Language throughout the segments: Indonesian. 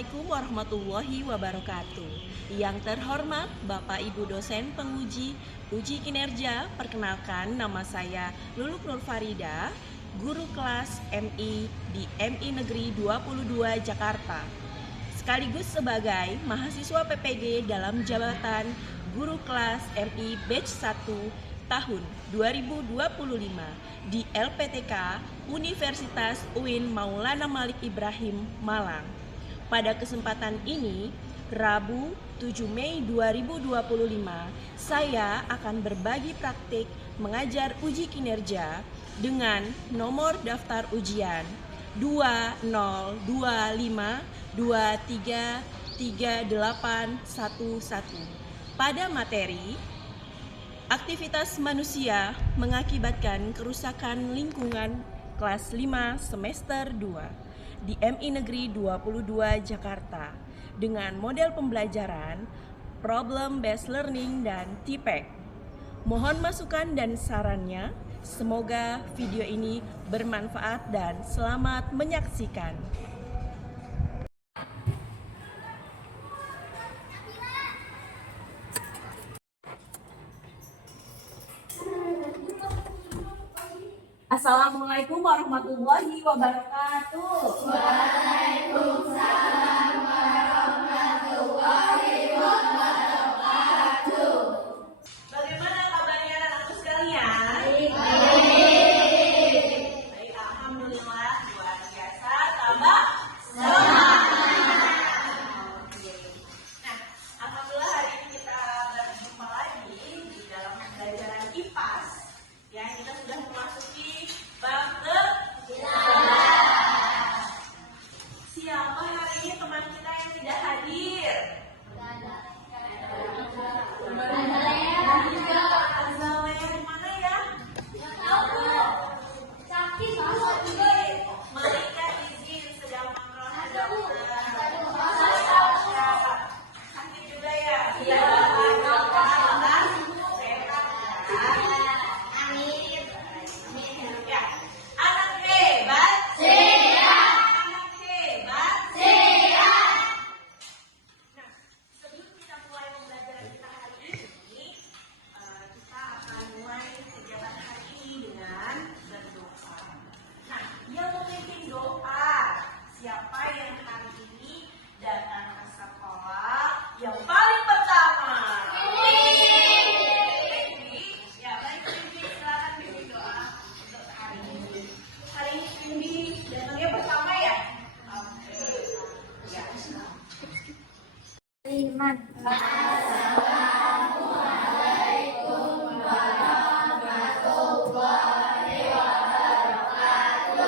Assalamualaikum warahmatullahi wabarakatuh. Yang terhormat Bapak Ibu dosen penguji uji kinerja, perkenalkan nama saya Luluk Nur Farida, guru kelas MI di MI Negeri 22 Jakarta. Sekaligus sebagai mahasiswa PPG dalam jabatan guru kelas MI batch 1 tahun 2025 di LPTK Universitas UIN Maulana Malik Ibrahim, Malang. Pada kesempatan ini, Rabu 7 Mei 2025, saya akan berbagi praktik mengajar uji kinerja dengan nomor daftar ujian 2025233811 pada materi aktivitas manusia mengakibatkan kerusakan lingkungan kelas 5 semester 2 di MI Negeri 22 Jakarta dengan model pembelajaran Problem Based Learning dan TPEC. Mohon masukan dan sarannya. Semoga video ini bermanfaat dan selamat menyaksikan. Assalamualaikum warahmatullahi wabarakatuh. Waalaikumsalam warahmatullahi wabarakatuh. Bagaimana kabarnya anak-anakku sekalian? Baik. Baik, alhamdulillah, luar biasa. Tambah semangat. Oke. Nah, alhamdulillah hari ini kita berjumpa lagi di dalam pembelajaran IPAS. Ya, kita sudah memasuki bab ke-11. Siapa hari ini teman kita yang tidak hadir? Azalea di mana ya? Malika izin sedang mangkal dokter. Sakit juga ya? Iya. Ya. Anak hebat. Anak hebat. Nah, sebelum kita mulai pembelajaran kita hari ini, kita akan mulai kegiatan hari ini dengan berdoa. Nah, yang memimpin doa, siapa yang hari ini datang ke sekolah yang paling pertama? Ya, baik Bibi, silakan Bibi doa untuk hari ini. Hari ini Bibi datangnya pertama ya? Oke. Ya. Iman.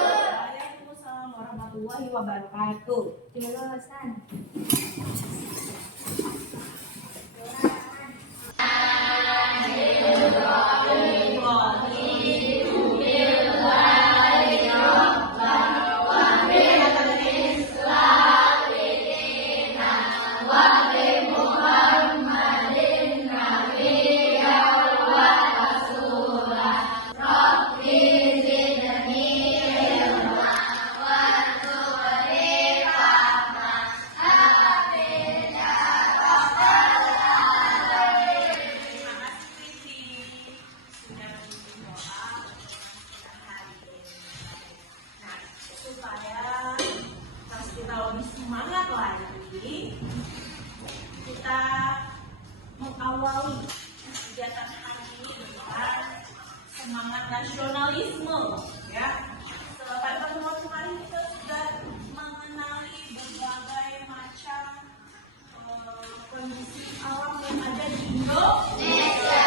Waalaikumsalam warahmatullahi wabarakatuh. Jurusan. Terima kasih Bibi sudah memimpin doa untuk kita hari ini. Nah, supaya pas kita lebih semangat lagi, kita mengawali kegiatan hari ini dengan semangat nasionalisme, ya. Pada pertemuan kemarin kita sudah mengenali berbagai macam kondisi alam yang ada di Indonesia.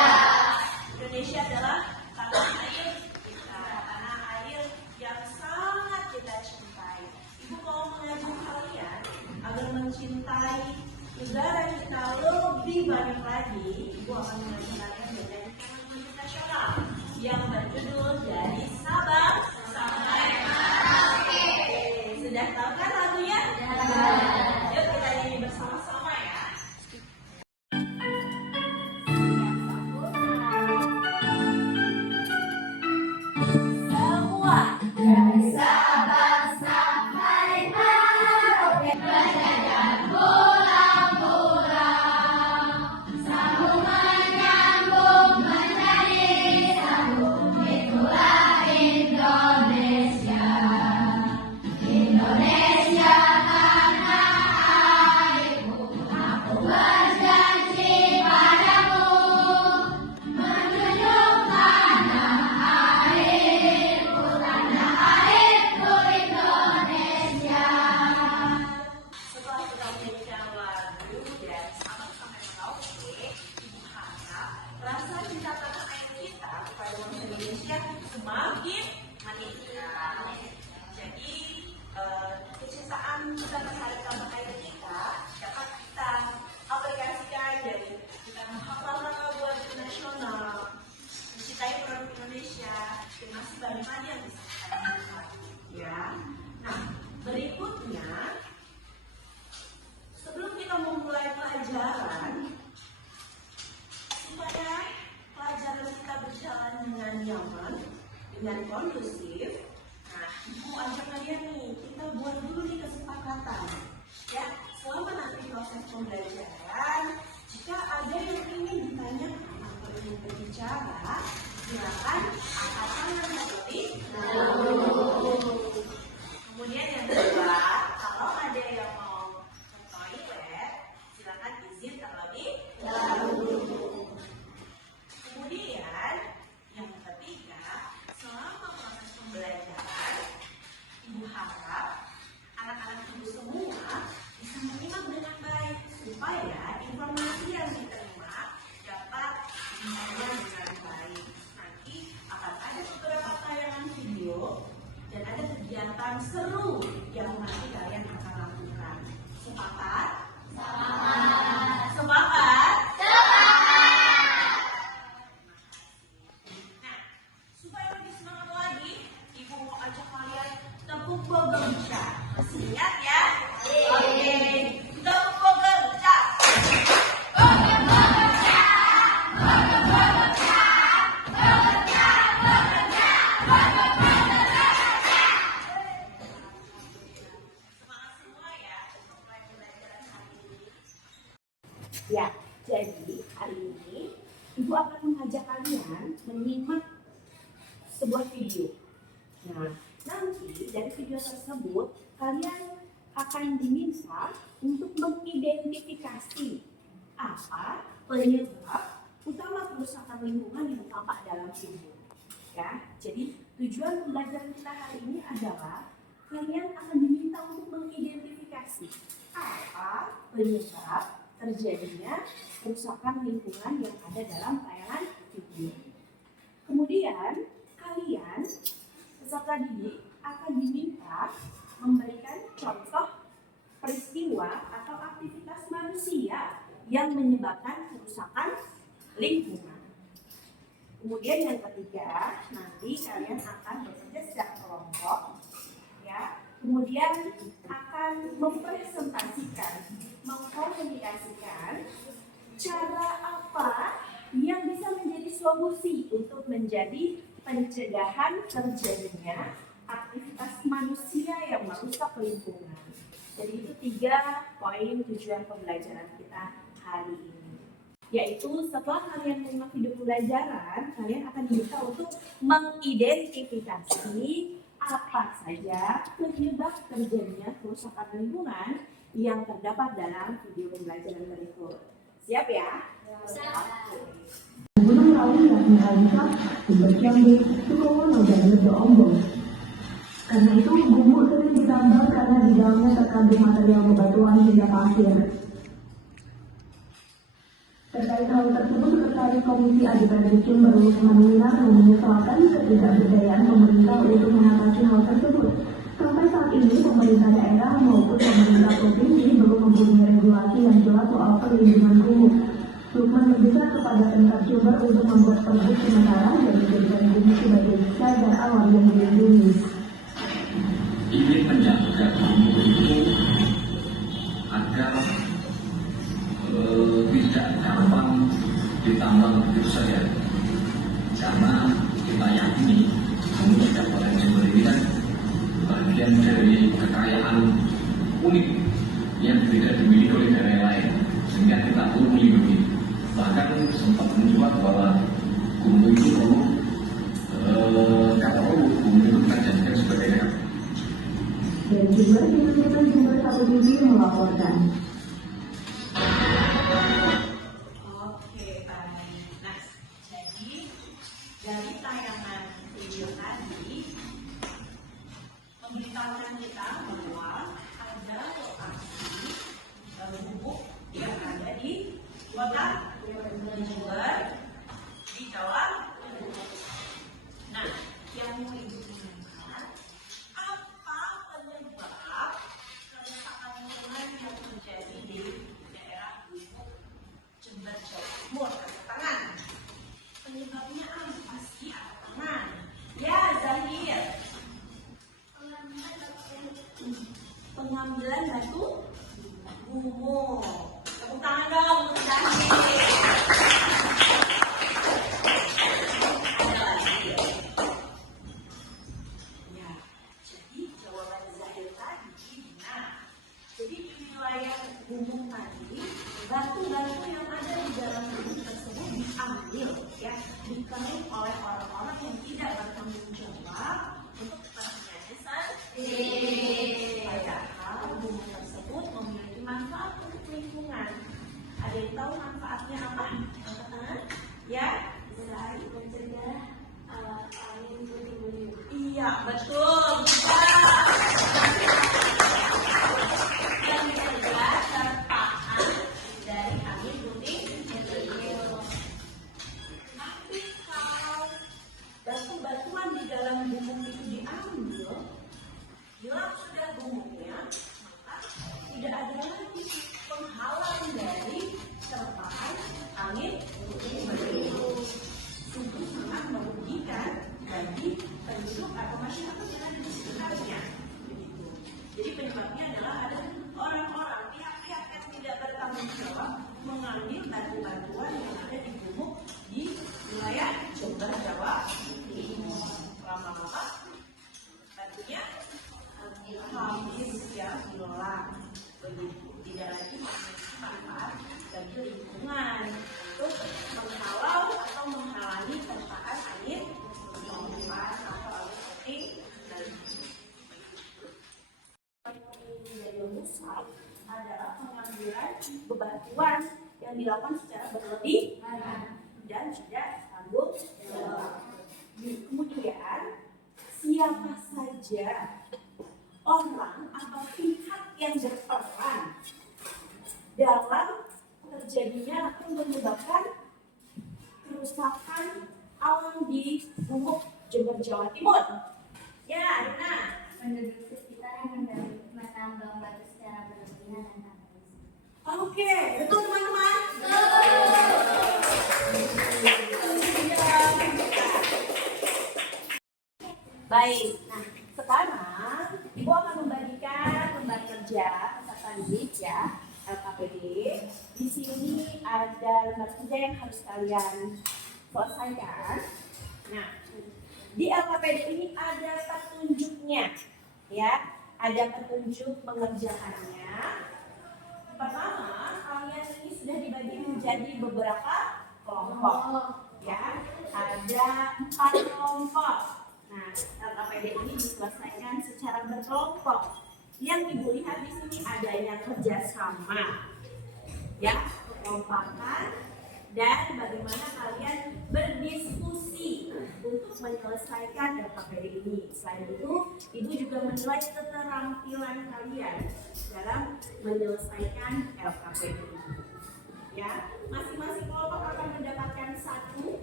Indonesia adalah tanah air kita, tanah air yang sangat kita cintai. Ibu mau mengajak kalian agar mencintai negara kita lebih banyak lagi. Ibu akan mengajak kalian menyanyikan musik nasional yang berjudul Dari Sabang Sampai Merauke. Sudah tahu kan lagunya? Yuk kita nyanyi bersama-sama ya. Semua Dari Sabang sampai Merauke. dengan kondusif. Nah, mau ajak kalian nih, kita buat dulu nih kesepakatan. Ya, selama nanti proses pembelajaran, jika ada yang ingin ditanyakan atau ingin berbicara, silakan angkat tangan terlebih dahulu. Kemudian yang kedua, kalau ada yang mau ke toilet, silakan izin terlebih dahulu. Kemudian yang ketiga, selama proses pembelajaran, Ibu harap anak-anak Ibu semua bisa menyimak dengan baik supaya informasi yang diterima dapat diterima dengan baik. Nanti akan ada beberapa tayangan video dan ada kegiatan seru yang nanti kalian akan lakukan. Sepakat? Sepakat. Sepakat? Nah, supaya lebih semangat lagi, Ibu mau ajak kalian tepuk bogerca. Siap ya? Oke. Tepuk bogerca. Ya, jadi hari ini Ibu akan mengajak kalian menyimak sebuah video. Nah, nanti dari video tersebut kalian akan diminta untuk mengidentifikasi apa penyebab utama kerusakan lingkungan yang tampak dalam video. Ya, jadi tujuan pembelajaran kita hari ini adalah kalian akan diminta untuk mengidentifikasi apa penyebab terjadinya kerusakan lingkungan yang ada dalam tayangan video. Kemudian kalian peserta didik akan diminta memberikan contoh peristiwa atau aktivitas manusia yang menyebabkan kerusakan lingkungan. Kemudian yang ketiga, nanti kalian akan bekerja secara kelompok, ya. Kemudian akan mempresentasikan, mengkomunikasikan cara apa yang bisa menjadi solusi untuk menjadi pencegahan terjadinya aktivitas manusia yang merusak lingkungan. Jadi itu 3 poin tujuan pembelajaran kita hari ini. Yaitu setelah kalian menyimak video pembelajaran, kalian akan diminta untuk mengidentifikasi apa saja penyebab terjadinya kerusakan lingkungan yang terdapat dalam video pembelajaran berikut. Siap ya? Siap. Gunung Raung dan Alisa sumber Jambi, Sukowono dan Ledo Ombong. Karena itu bumbu sering ditambah karena di dalamnya terkandung material bebatuan hingga pasir. Terkait hal tersebut, Sekretaris Komisi Adipati Sumber Manila menyesalkan ketidakberdayaan pemerintah untuk mengatasi hal tersebut. Sampai saat ini, pemerintah daerah maupun pemerintah provinsi belum mempunyai regulasi yang jelas soal perlindungan gumuk. Lukman mendesak kepada Pemkab Sumber untuk membuat pergub sementara dan menjadikan gumuk sebagai cagar alam yang dilindungi. Ingin menjaga gumuk itu agar tidak gampang ditambang begitu saja, karena kita yakini gumuk di Kabupaten Jember ini kan bagian dari kekayaan unik yang tidak dimiliki oleh daerah lain, sehingga kita perlu melindungi. Bahkan sempat mencuat bahwa gumuk itu perlu gumuk itu kita jadikan sebagai rekam. Dan juga Indonesian Sumber 1 TV melaporkan. Oke, baik. Nah, jadi dari tayangan video tadi memberitahukan kita bahwa ada lokasi gubuk yang ada di kota Jember di Jawa Timur. Nah, yang mau Ibu tanyakan, apa penyebab kerusakan lingkungan yang terjadi di daerah Gubuk Jember Jawa Timur? Angkat tangan. Penyebabnya apa sih? Angkat tangan. Ya, Zahir. Pengambilan batu gumuk. Tepuk tangan dong untuk Zahir. batu-batuan yang ada di gumuk di wilayah Jember, Jawa Timur. Lama-lama batunya habis ya hilang, begitu tidak lagi bermanfaat bagi lingkungan untuk menghalau atau menghalangi terpaan air limpahan atau air penting dari rusak adalah pengambilan bebatuan yang dilakukan secara berlebihan dan tidak tanggung jawab. Kemudian siapa saja orang atau pihak yang berperan dalam terjadinya atau menyebabkan kerusakan alam di Gumuk, Jember, Jawa Timur. Ya, Rina. Penduduk sekitar yang menambang batu secara berlebihan dan tanpa izin. Oke, betul teman-teman? Baik, nah sekarang Ibu akan membagikan lembar kerja peserta didik ya, LKPD. Di sini ada lembar kerja yang harus kalian selesaikan. Nah, di LKPD ini ada petunjuknya, ya, ada petunjuk mengerjakannya. Pertama, kalian ini sudah dibagi menjadi beberapa kelompok, ya. Ada 4 kelompok. Nah, LKPD ini diselesaikan secara berkelompok. Yang Ibu lihat di sini adanya kerjasama, ya, kekompakan, dan bagaimana kalian berdiskusi untuk menyelesaikan LKPD ini. Selain itu, Ibu juga menilai keterampilan kalian dalam menyelesaikan LKPD ini. Ya, masing-masing kelompok akan mendapatkan 1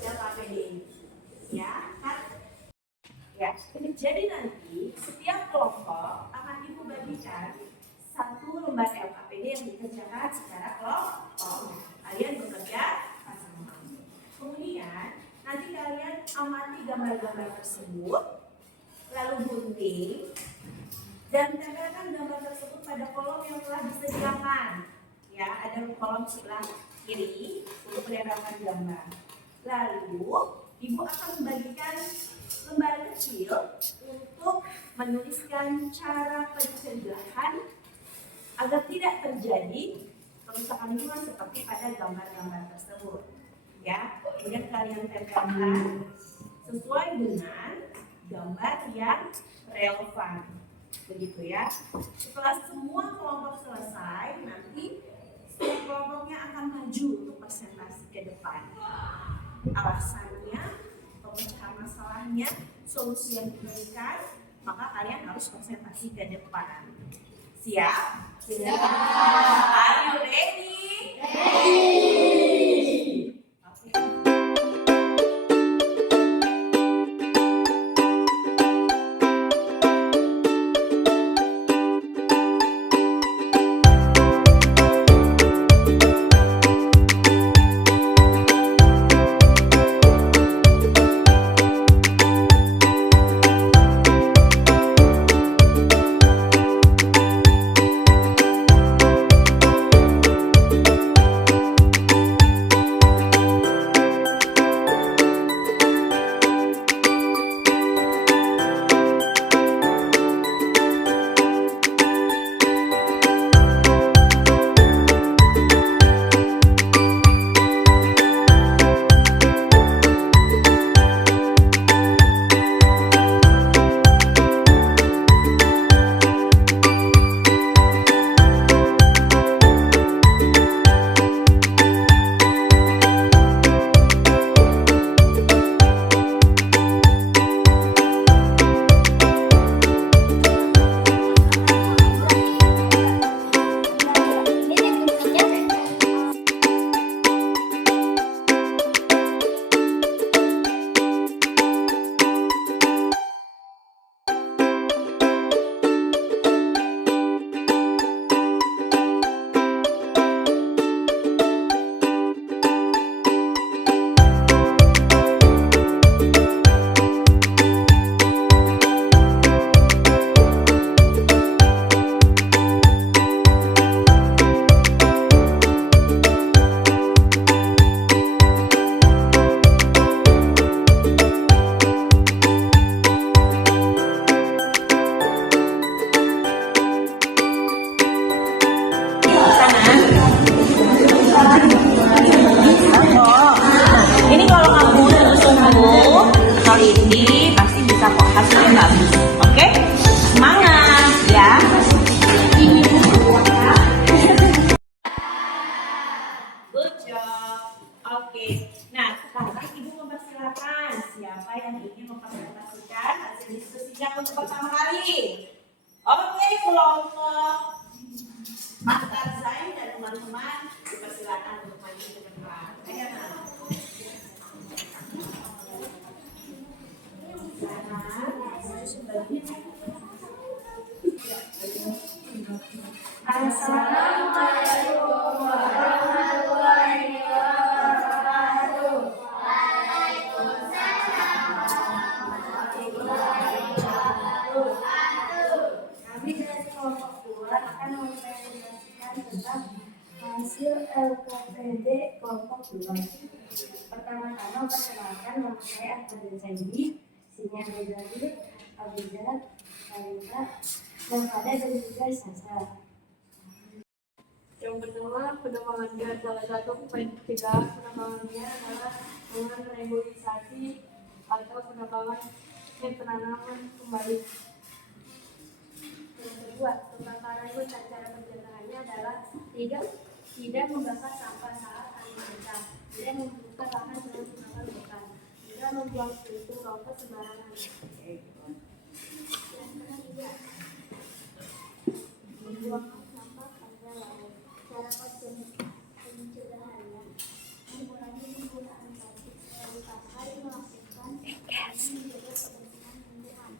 LKPD ini. Ya, kan? Ya, jadi nanti setiap kelompok akan Ibu bagikan 1 lembar LKPD yang dikerjakan secara kelompok. Kalian bekerja sama-sama. Kemudian nanti kalian amati gambar-gambar tersebut, lalu gunting dan tempelkan gambar tersebut pada kolom yang telah disediakan. Ya, ada kolom sebelah kiri untuk menempelkan gambar. Lalu Ibu akan membagikan lembar kecil untuk menuliskan cara pencegahan agar tidak terjadi kerusakan lingkungan seperti pada gambar-gambar tersebut. Ya, kemudian kalian tempelkan sesuai dengan gambar yang relevan. Begitu ya. Setelah semua kelompok selesai, nanti setiap kelompoknya akan maju untuk presentasi ke depan. Alasannya, pemecahan masalahnya, solusi yang diberikan, maka kalian harus presentasi ke depan. Siap? Siap. Are you ready? Ready. Oke. Nah, sekarang Ibu mempersilakan siapa yang ingin mempresentasikan hasil diskusinya untuk pertama kali. Oke, kelompok Mas Zain dan teman-teman dipersilakan untuk maju ke depan. Ayo, Nak. Assalamualaikum warahmatullahi wabarakatuh. Kami dari kelompok 2 akan mempresentasikan tentang hasil LKPD kelompok 2. Pertama-tama perkenalkan, nama saya Ahmad Zaidi, sini ada Zaidi, Abidal, Kalita, dan pada dan juga Sasa. Yang pertama, pengembangannya salah satu pencegahan pengembangannya adalah dengan reboisasi atau penanaman kembali. Yang kedua, pembakaran hutan, cara pencegahannya adalah tidak membakar sampah saat angin kencang, tidak membuka lahan dengan membakar hutan, tidak membuang puntung rokok sembarangan. Yang ketiga, membuang sampah pada laut. Cara pencegahannya mengurangi penggunaan plastik sekali pakai, melakukan dan menjaga kebersihan lingkungan.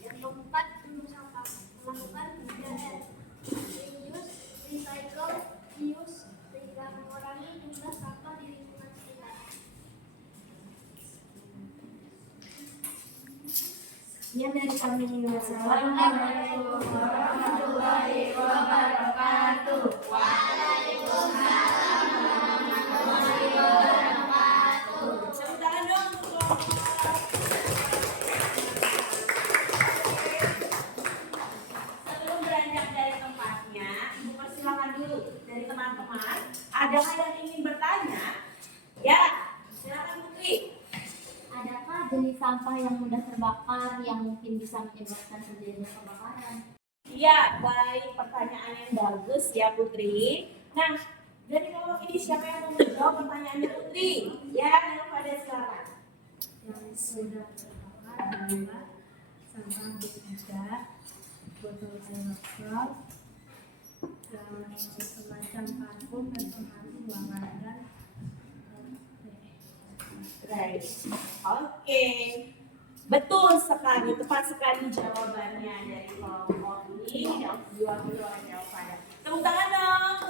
Yang keempat, sampah melakukan 3R: reuse, recycle, reuse, sehingga mengurangi jumlah sampah di lingkungan sekitar. Sekian dari kami. Wassalamualaikum warahmatullahi wabarakatuh. Waalaikumsalam warahmatullahi wabarakatuh. Tepuk tangan dong untuk kelompok. Sebelum beranjak dari tempatnya, Ibu persilakan dulu dari teman-teman. Adakah yang ingin bertanya? Ya, silakan Putri. Adakah jenis sampah yang mudah terbakar yang mungkin bisa menyebabkan terjadinya kebakaran? Iya, baik, pertanyaan yang bagus ya Putri. Nah, dari kelompok ini siapa yang mau menjawab pertanyaannya Putri? Ya, yang pada silakan. Yang sudah terbakar adalah sampah B3, botol air mineral, dan semacam parfum dan pengharum ruangan dan Baik, oke. Betul sekali, tepat sekali jawabannya dari kelompok ini. Yang dua jawabannya. Tepuk tangan dong.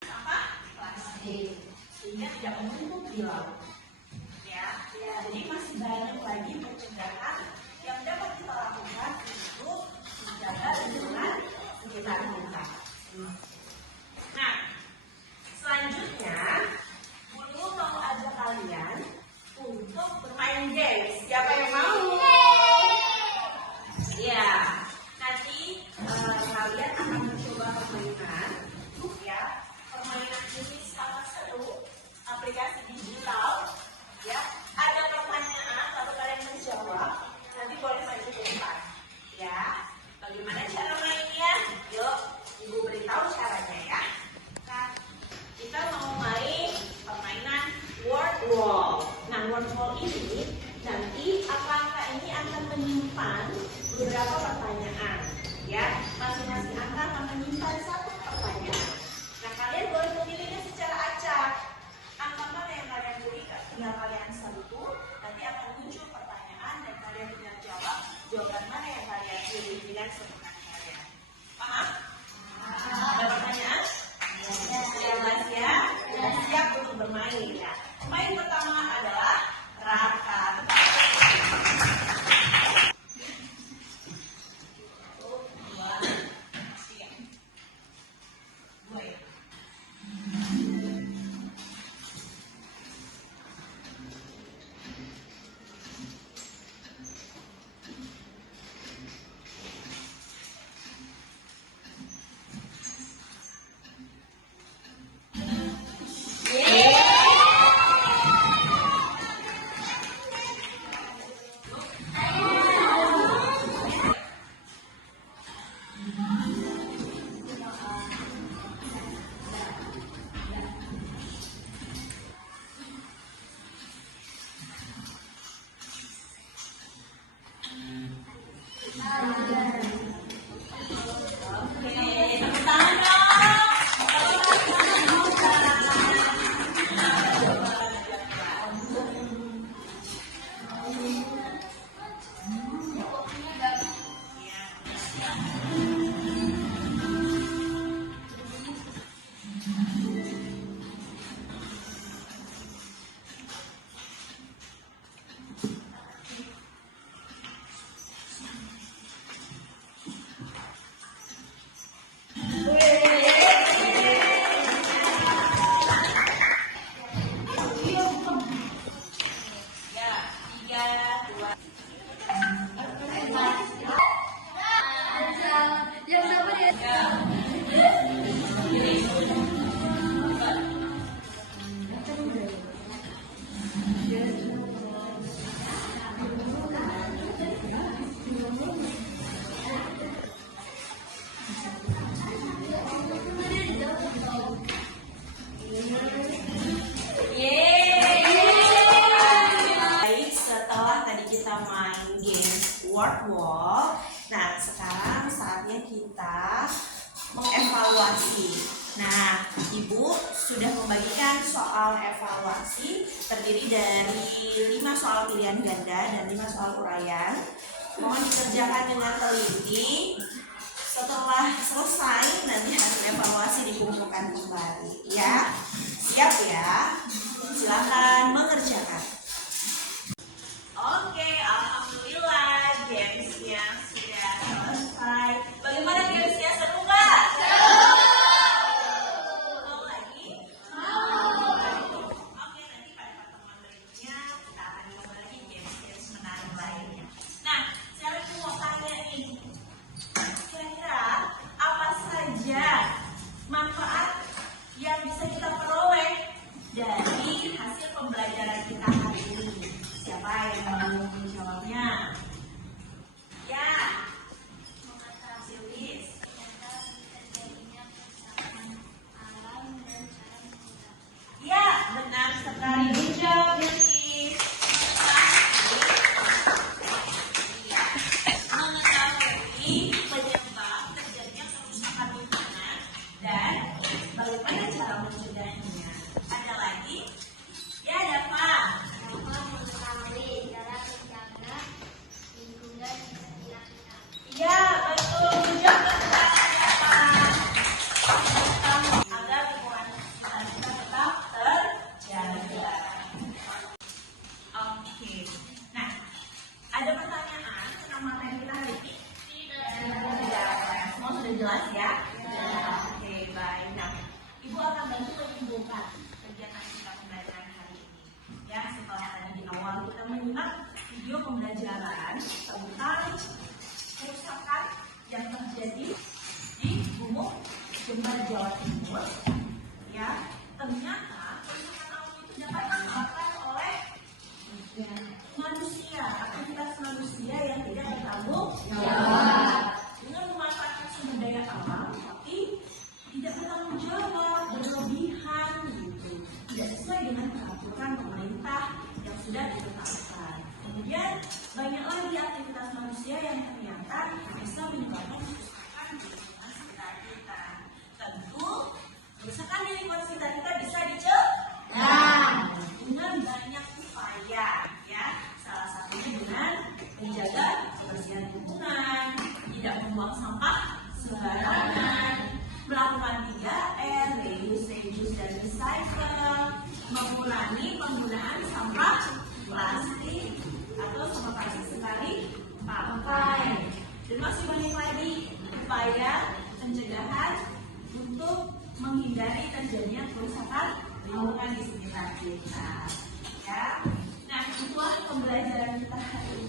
Sampah plastik sehingga tidak menumpuk di laut. Ya, jadi masih banyak lagi pencegahan yang dapat kita lakukan untuk menjaga lingkungan sekitar kita. Nah, selanjutnya, Bulu mau ajak kalian untuk bermain games. Siapa yang mau? Ya, nanti kalian akan mencoba permainan. Ya, permainan ini sangat seru. Aplikasi digital. Ya, ada pertanyaan lalu kalian menjawab. Nanti boleh maju ke depan. Ya, bagaimana cara mainnya? Yuk, Ibu beritahu caranya ya. Nah, kita mau main permainan word wall. Nah, word wall ini nanti angka ini akan menyimpan beberapa pertanyaan. Ya, masing-masing angka akan menyimpan satu pertanyaan. Nah, kalian boleh memilihnya secara acak. Angka mana yang kalian pilih? Tinggal kalian sentuh, nanti akan muncul pertanyaan dan kalian tinggal jawab. Jawaban mana yang kalian pilih dengan sebutan kalian. Paham? Ada pertanyaan? Jelas ya? Sudah siap untuk bermain ya. Main pertama adalah raka. word wall. Nah, sekarang saatnya kita mengevaluasi. Nah, Ibu sudah membagikan soal evaluasi terdiri dari 5 soal pilihan ganda dan 5 soal uraian. Mohon dikerjakan dengan teliti. Setelah selesai, nanti hasil evaluasi dikumpulkan kembali. Ya, siap ya? Silakan mengerjakan. Oke, alhamdulillah gamesnya sudah selesai. Bagaimana gamesnya, seru nggak? Mau lagi? Oke, nanti pada pertemuan berikutnya kita akan coba lagi games menarik lainnya. Nah, sekarang aku mau tanya nih, kira-kira apa saja manfaat yang bisa kita peroleh dari hasil pembelajaran kita hari ini? Siapa yang mau menjawabnya? Ya, Silis. Ya, benar sekali. Good job, Silis. Mengetahui penyebab terjadinya kerusakan lingkungan dan bagaimana cara mencegahnya. Ada lagi? Ya, Dava. Ya, betul. Good job, Dava. Agar lingkungan sekitar kita tetap terjaga. Oke. Nah, ada pertanyaan tentang materi kita hari ini? Tidak. Semua sudah jelas ya? Oke, baik. Nah, Ibu akan bantu menyimpulkan kegiatan kita pembelajaran hari ini. Ya, setelah tadi di awal kita menyimak video pembelajaran tentang kerusakan yang terjadi di Gumuk, Jember, Jawa Timur. Ya, ternyata kerusakan alam itu dapat disebabkan oleh manusia, aktivitas manusia yang tidak bertanggung jawab dengan memanfaatkan sumber daya alam, tapi tidak bertanggung jawab, berlebihan gitu, tidak sesuai dengan peraturan pemerintah yang sudah ditetapkan. Kemudian banyak lagi aktivitas manusia yang ternyata bisa menyebabkan kerusakan di lingkungan sekitar kita. Tentu kerusakan di lingkungan sekitar kita bisa dicegah dengan banyak upaya, ya. Salah satunya dengan menjaga kebersihan lingkungan, tidak membuang sampah sembarangan, melakukan 3R, reuse, dan recycle, mengurangi penggunaan sampah plastik atau sampah plastik sekali pakai, dan masih banyak lagi upaya pencegahan untuk menghindari terjadinya kerusakan lingkungan di sekitar kita. Ya, nah itulah pembelajaran kita hari ini.